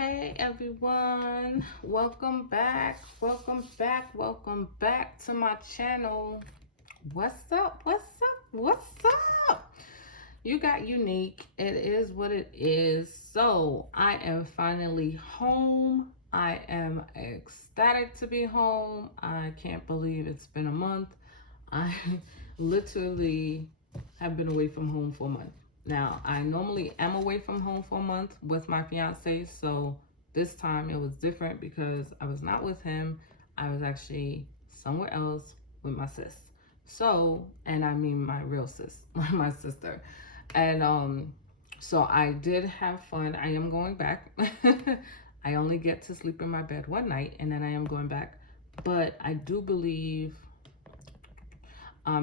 Hey everyone, welcome back to my channel. What's up? What's up? You got unique. It is what it is. So I am finally home. I am ecstatic to be home. I can't believe it's been a month. I literally have been away from home for a month. Now, I normally am away from home for a month with my fiance, so this time it was different because I was not with him. I was actually somewhere else with my sis. So, and I mean my real sis, my sister. And so I did have fun. I am going back. I only get to sleep in my bed one night and then I am going back. But I do believe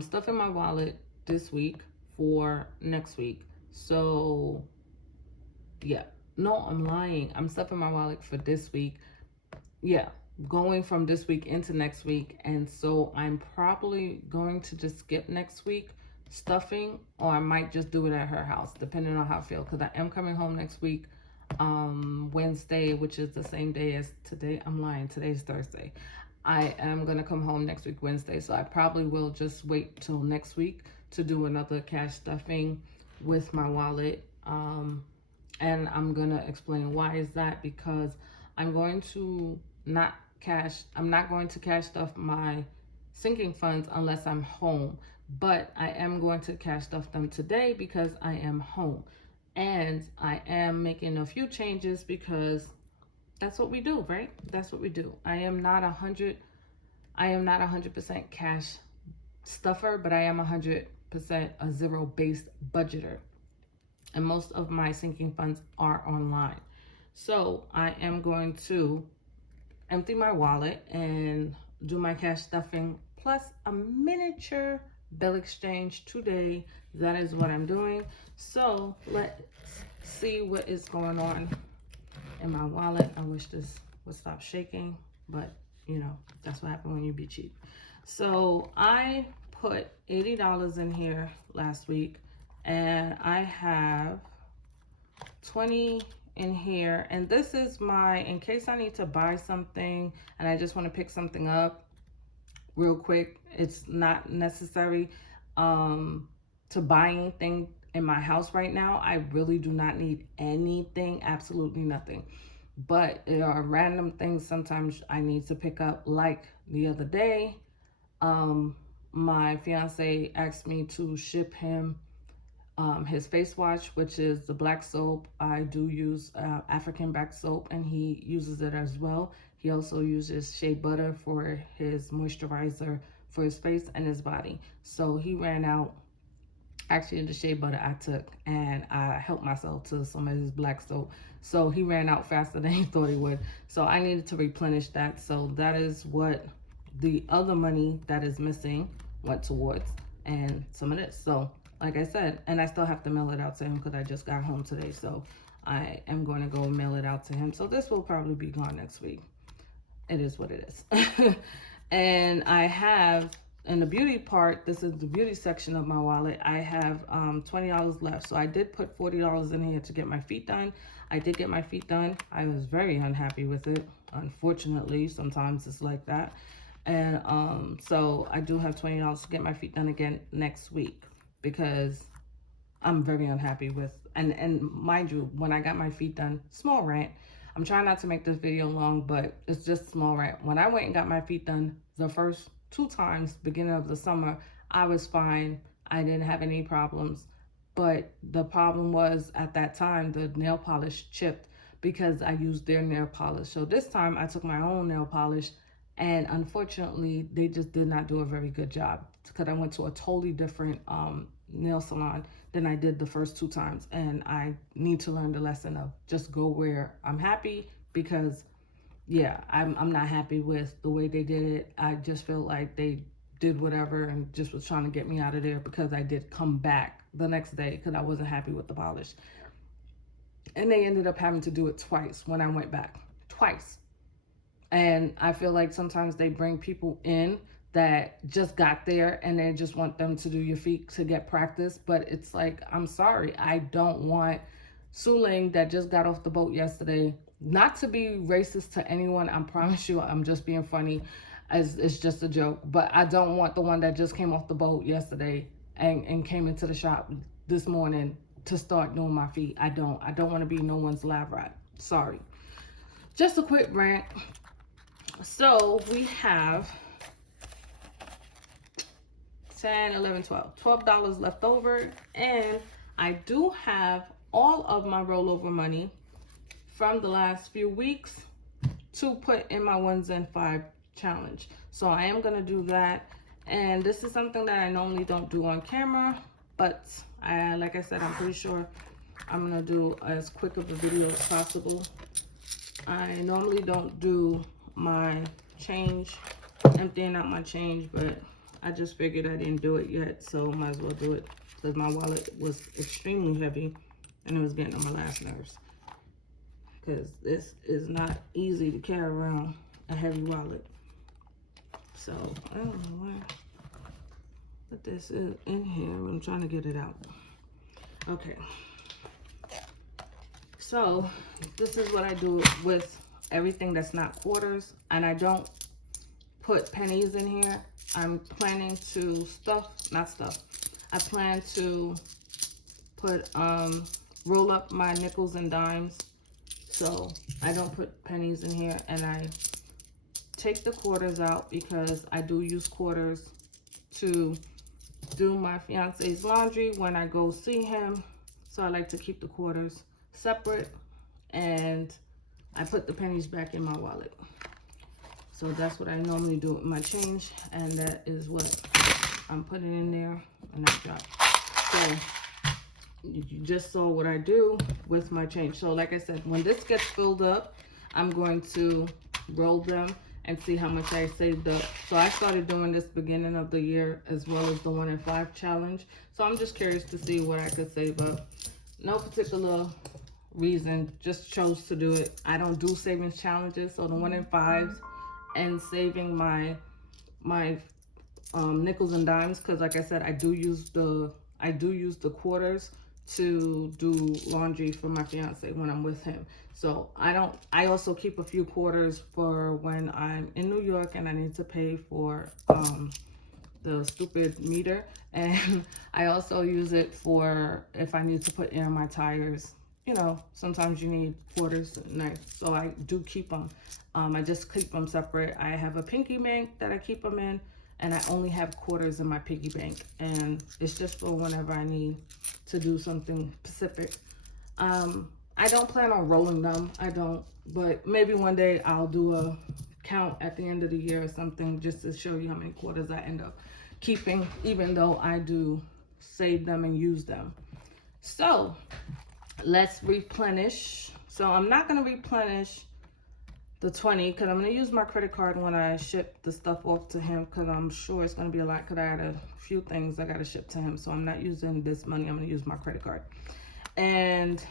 stuff in my wallet this week for next week. So yeah, no, I'm lying. I'm stuffing my wallet for this week. Yeah, going from this week into next week. And so I'm probably going to just skip next week stuffing, or I might just do it at her house, depending on how I feel. Because I am coming home next week, Wednesday, which is the same day as today. I'm lying. Today's Thursday. I am going to come home next week, Wednesday. So I probably will just wait till next week to do another cash stuffing with my wallet. And I'm going to explain why is that, because I'm going to I'm not going to cash stuff my sinking funds unless I'm home. But I am going to cash stuff them today because I am home. And I am making a few changes because that's what we do, right? That's what we do. I am not 100% cash stuffer, but I am 100% a zero-based budgeter. And most of my sinking funds are online. So I am going to empty my wallet and do my cash stuffing plus a miniature bill exchange today. That is what I'm doing. So let's see what is going on in my wallet. I wish this would stop shaking, but you know, that's what happened when you be cheap. So I put $80 in here last week and I have 20 in here, and this is my, in case I need to buy something and I just want to pick something up real quick. It's not necessary to buy anything in my house right now. I really do not need anything, absolutely nothing. But there are random things sometimes I need to pick up. Like the other day, my fiance asked me to ship him his face wash, which is the black soap. I do use African black soap, and he uses it as well. He also uses shea butter for his moisturizer for his face and his body. So he ran out. Actually, the shea butter I took, and I helped myself to some of his black soap. So he ran out faster than he thought he would. So I needed to replenish that. So that is what the other money that is missing went towards, and some of this. So like I said, and I still have to mail it out to him because I just got home today. So I am going to go mail it out to him. So this will probably be gone next week. It is what it is. And I have, in the beauty part, this is the beauty section of my wallet, I have $20 left. So I did put $40 in here to get my feet done. I did get my feet done. I was very unhappy with it. Unfortunately, sometimes it's like that. And so I do have $20 to get my feet done again next week, because I'm very unhappy with, and mind you, when I got my feet done, small rant. I'm trying not to make this video long, but it's just small rant. When I went and got my feet done the first 2 times, beginning of the summer, I was fine. I didn't have any problems. But the problem was, at that time, the nail polish chipped because I used their nail polish. So this time I took my own nail polish, and unfortunately, they just did not do a very good job, because I went to a totally different nail salon than I did the first 2 times. And I need to learn the lesson of just go where I'm happy, because yeah, I'm not happy with the way they did it. I just felt like they did whatever and just was trying to get me out of there, because I did come back the next day because I wasn't happy with the polish. And they ended up having to do it twice when I went back. Twice. And I feel like sometimes they bring people in that just got there and they just want them to do your feet to get practice. But it's like, I'm sorry, I don't want Suling that just got off the boat yesterday. Not to be racist to anyone, I promise you, I'm just being funny. As it's just a joke. But I don't want the one that just came off the boat yesterday and came into the shop this morning to start doing my feet. I don't want to be no one's lab rat. Sorry. Just a quick rant. So we have 10, 11, 12. $12 left over. And I do have all of my rollover money from the last few weeks to put in my 1s and 5 challenge. So I am going to do that. And this is something that I normally don't do on camera. But like I said, I'm pretty sure I'm going to do as quick of a video as possible. I normally don't do my change, emptying out my change, but I just figured I didn't do it yet, so might as well do it because my wallet was extremely heavy and it was getting on my last nerves. Because this is not easy to carry around a heavy wallet. So I don't know why, but this is in here. I'm trying to get it out. Okay. So this is what I do with everything that's not quarters, and I don't put pennies in here. I'm planning to I plan to put roll up my nickels and dimes, so I don't put pennies in here. And I take the quarters out because I do use quarters to do my fiance's laundry when I go see him, so I like to keep the quarters separate, and I put the pennies back in my wallet. So that's what I normally do with my change, and that is what I'm putting in there, and that drop. So you just saw what I do with my change. So like I said, when this gets filled up, I'm going to roll them and see how much I saved up. So I started doing this beginning of the year as well as the 1 and 5 challenge. So I'm just curious to see what I could save up. No particular reason, just chose to do it. I don't do savings challenges, so the 1 and 5s and saving my nickels and dimes, because like I said, I do use the quarters to do laundry for my fiance when I'm with him. So I also keep a few quarters for when I'm in New York and I need to pay for the stupid meter, and I also use it for if I need to put air in my tires. You know, sometimes you need quarters and knives, so I do keep them. I just keep them separate. I have a piggy bank that I keep them in, and I only have quarters in my piggy bank, and it's just for whenever I need to do something specific. I don't plan on rolling them. I don't, but maybe one day I'll do a count at the end of the year or something, just to show you how many quarters I end up keeping, even though I do save them and use them. So let's replenish. So I'm not going to replenish the 20 because I'm going to use my credit card when I ship the stuff off to him, because I'm sure it's going to be a lot, because I had a few things I got to ship to him. So I'm not using this money. I'm going to use my credit card. And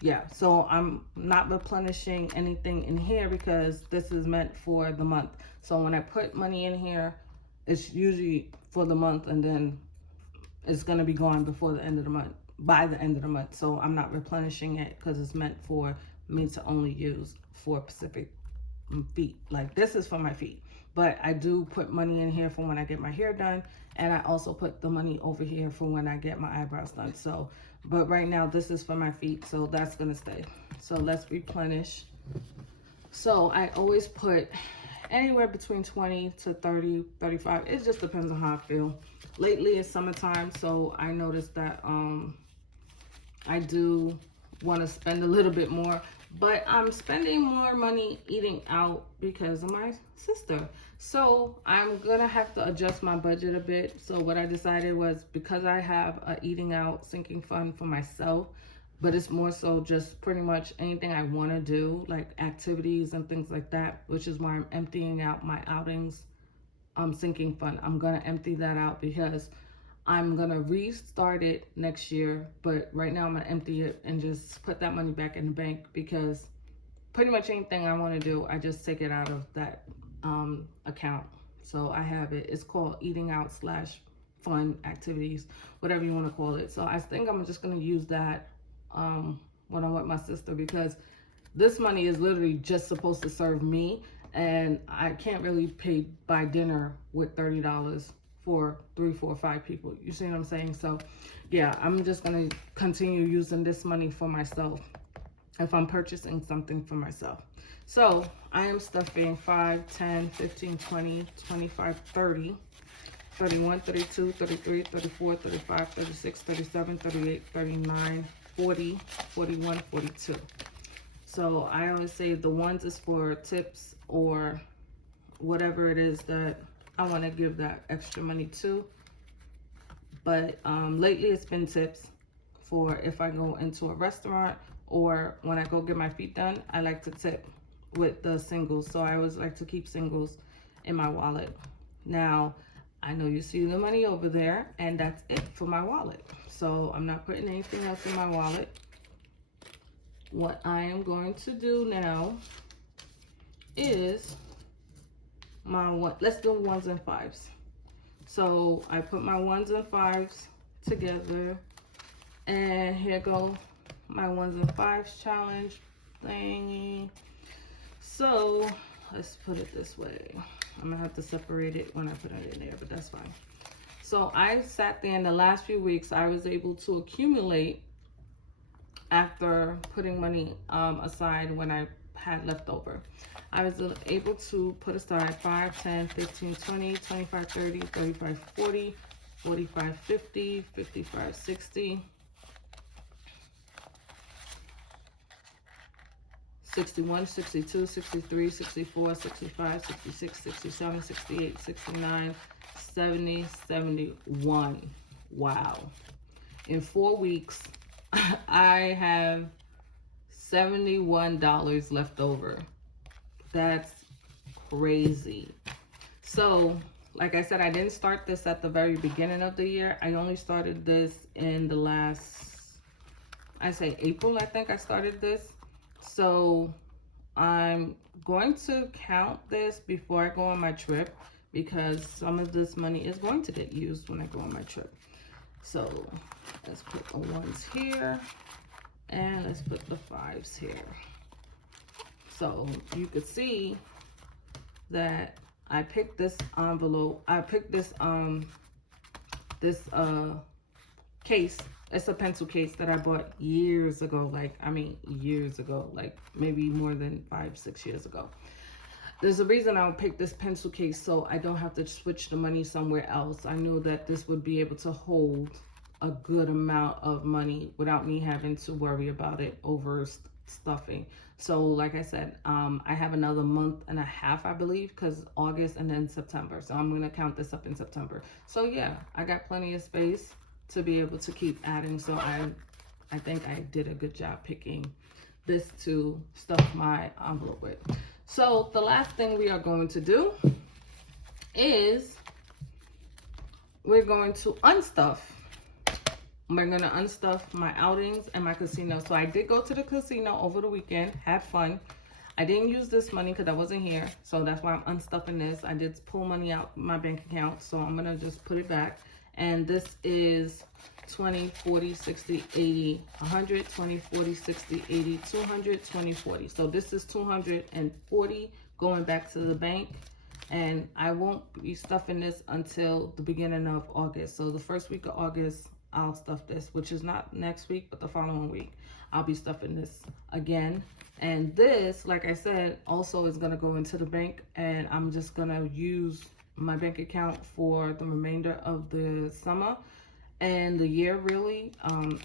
yeah, so I'm not replenishing anything in here because this is meant for the month. So when I put money in here, it's usually for the month, and then it's going to be gone before the end of the month, by the end of the month. So I'm not replenishing it because it's meant for me to only use for specific feet. Like this is for my feet, but I do put money in here for when I get my hair done, and I also put the money over here for when I get my eyebrows done. So but right now this is for my feet, so that's gonna stay. So let's replenish. So I always put anywhere between 20 to 30, 35. It just depends on how I feel. Lately it's summertime, so I noticed that I do want to spend a little bit more, but I'm spending more money eating out because of my sister. So I'm gonna have to adjust my budget a bit. So what I decided was, because I have a eating out sinking fund for myself, but it's more so just pretty much anything I want to do, like activities and things like that, which is why I'm emptying out my outings sinking fund. I'm gonna empty that out because I'm gonna restart it next year, but right now I'm gonna empty it and just put that money back in the bank, because pretty much anything I want to do, I just take it out of that account. So I have it. It's called eating out slash fun activities, whatever you want to call it. So I think I'm just gonna use that when I'm with my sister, because this money is literally just supposed to serve me, and I can't really buy dinner with $30 for 3, 4, 5 people. You see what I'm saying? So yeah, I'm just gonna continue using this money for myself if I'm purchasing something for myself. So I am stuffing 5, 10, 15, 20, 25, 30, 31, 32, 33, 34, 35, 36, 37, 38, 39, 40, 41, 42. So I always say the ones is for tips or whatever it is that I want to give that extra money to. But lately it's been tips for if I go into a restaurant or when I go get my feet done, I like to tip with the singles. So I always like to keep singles in my wallet. Now, I know you see the money over there, and that's it for my wallet. So I'm not putting anything else in my wallet. What I am going to do now is let's do 1s and 5s. So I put my 1s and 5s together, and here go my 1s and 5s challenge thingy. So let's put it this way. I'm gonna have to separate it when I put it in there, but that's fine. So I sat there in the last few weeks. I was able to accumulate after putting money aside when I had leftover. I was able to put aside 5, 10, 15, 20, 25, 30, 35, 40, 45, 50, 55, 60, 61, 62, 63, 64, 65, 66, 67, 68, 69, 70, 71. Wow. In 4 weeks, I have $71 left over. That's crazy. So, like I said, I didn't start this at the very beginning of the year. I only started this in the last, I say April, I think I started this. So I'm going to count this before I go on my trip, because some of this money is going to get used when I go on my trip. So let's put the 1s here, and let's put the 5s here. So you could see that I picked this envelope. I picked this case. It's a pencil case that I bought years ago. Years ago, like maybe more than 5, 6 years ago. There's a reason I picked this pencil case, so I don't have to switch the money somewhere else. I knew that this would be able to hold a good amount of money without me having to worry about it over stuffing. So like I said, I have another month and a half, I believe, because August and then September. So I'm going to count this up in September. So yeah, I got plenty of space to be able to keep adding. So I think I did a good job picking this to stuff my envelope with. So the last thing we are going to do is we're going to unstuff. We're going to unstuff my outings and my casino. So I did go to the casino over the weekend, had fun. I didn't use this money because I wasn't here. So that's why I'm unstuffing this. I did pull money out my bank account. So I'm going to just put it back. And this is 20, 40, 60, 80, 100, 20, 40, 60, 80, 200, 20, 40. So this is 240 going back to the bank. And I won't be stuffing this until the beginning of August. So the first week of August, I'll stuff this, which is not next week, but the following week. I'll be stuffing this again. And this, like I said, also is going to go into the bank. And I'm just going to use my bank account for the remainder of the summer and the year, really.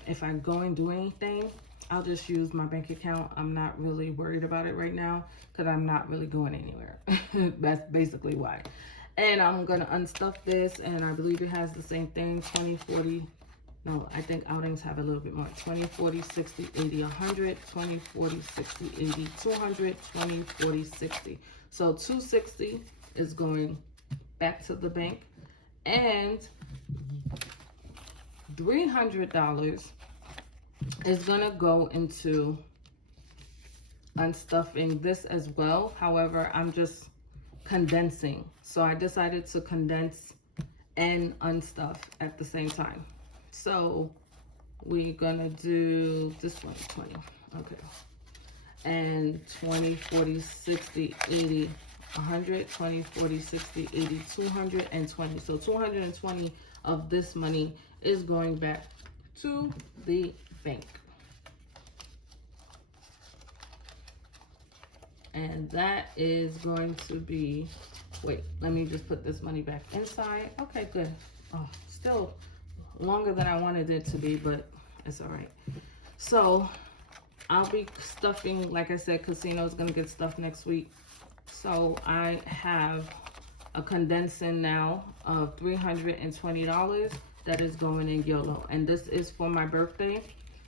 If I go and do anything, I'll just use my bank account. I'm not really worried about it right now because I'm not really going anywhere. That's basically why. And I'm going to unstuff this, and I believe it has the same thing, 20, 40. No, I think outings have a little bit more. 20, 40, 60, 80, 100, 20, 40, 60, 80, 200, 20, 40, 60. So 260 is going back to the bank, and $300 is gonna go into unstuffing this as well. However, I'm just condensing, so I decided to condense and unstuff at the same time. So we're gonna do this one, 20. Okay. And 20, 40, 60, 80, 100, 20, 40, 60, 80, 220. So 220 of this money is going back to the bank. And that is going to be, wait, let me just put this money back inside. Okay, good. Oh, still longer than I wanted it to be, but it's all right. So I'll be stuffing, like I said, casino is going to get stuffed next week. So I have a condensing now of $320 that is going in YOLO. And this is for my birthday.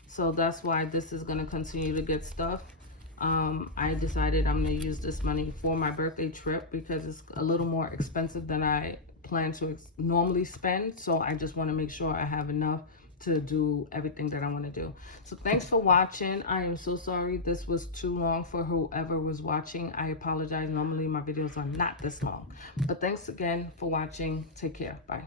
So that's why this is going to continue to get stuffed. I decided I'm going to use this money for my birthday trip because it's a little more expensive than I plan to normally spend. So I just want to make sure I have enough to do everything that I want to do. So thanks for watching. I am so sorry this was too long for whoever was watching. I apologize. Normally my videos are not this long. But thanks again for watching. Take care. Bye.